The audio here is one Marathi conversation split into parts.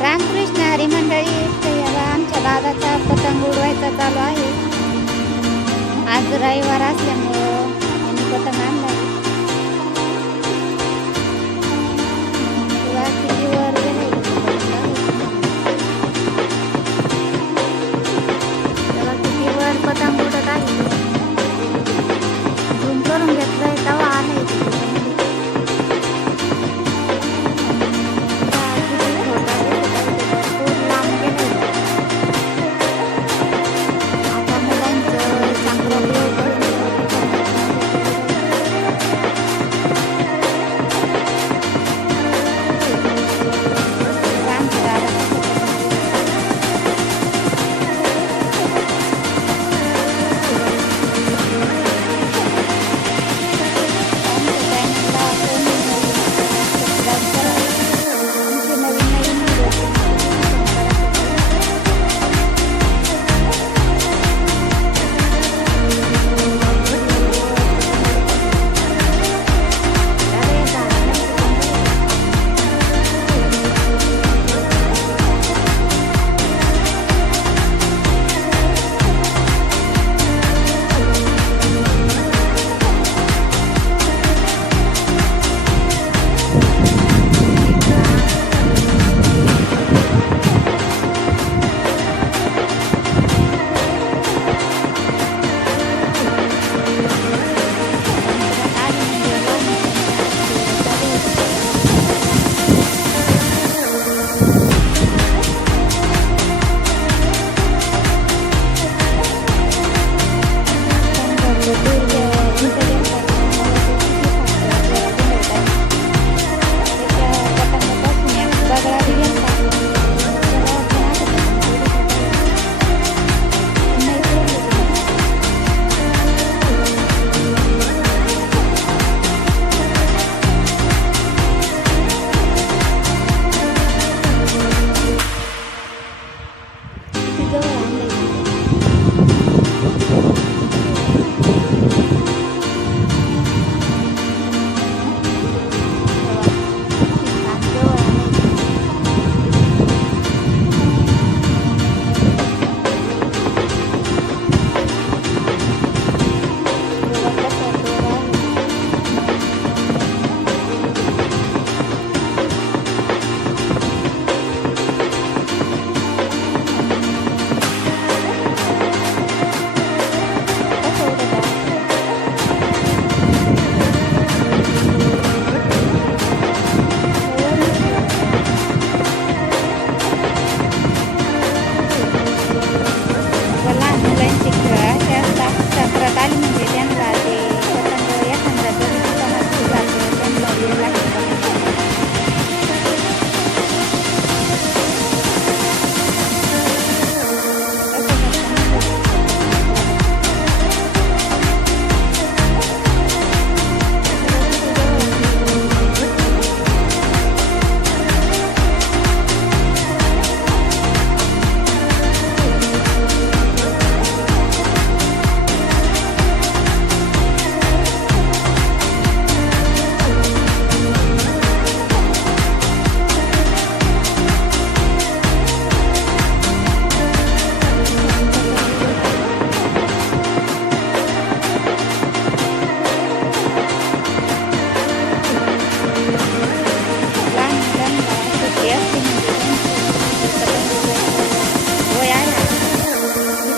रामकृष्ण हरी मंडळी आमच्या दादाचा पतंग उडवायचा चालू आहे. आज रविवार असल्यामुळं पतंग आणला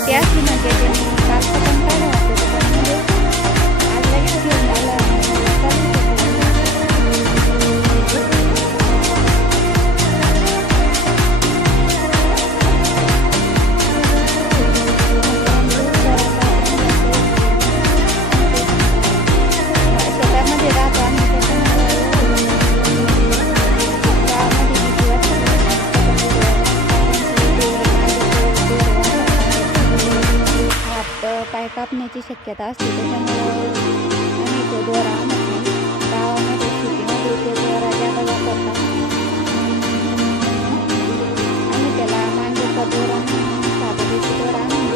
Sehr vielen Dank. होण्याची शक्यता असते त्याच्यामुळं तो दोरा गावामध्ये शेतीमध्ये त्याला मांजेचा दोरा साबुदेशी दोरा आणून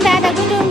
दादा गुंडून